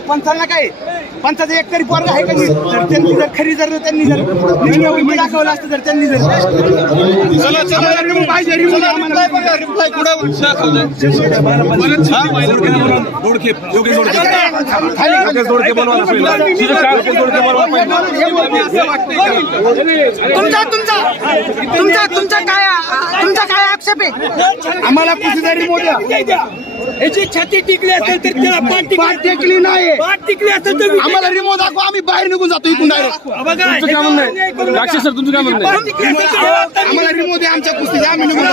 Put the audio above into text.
पंचांना काय पंचाचं एक तरी पोरगा आहे का नाही जर त्यांनी जर खरी जर त्यांनी जर दाखवलं असतं जर त्यांनी जर तुमचा काय आक्षेप आहे आम्हाला कुठेतरी मोठ्या याची छाती टिकली असेल तर त्याला पाठ टिकली नाही पाठ टिकली असेल तर आम्हाला रिमोट दाखवा आम्ही बाहेर निघून जातो इथून डायरेक्ट सर तुमचं काय म्हणणं आम्हाला रिमोट आहे आमच्या कुस्तीचा आम्ही निघून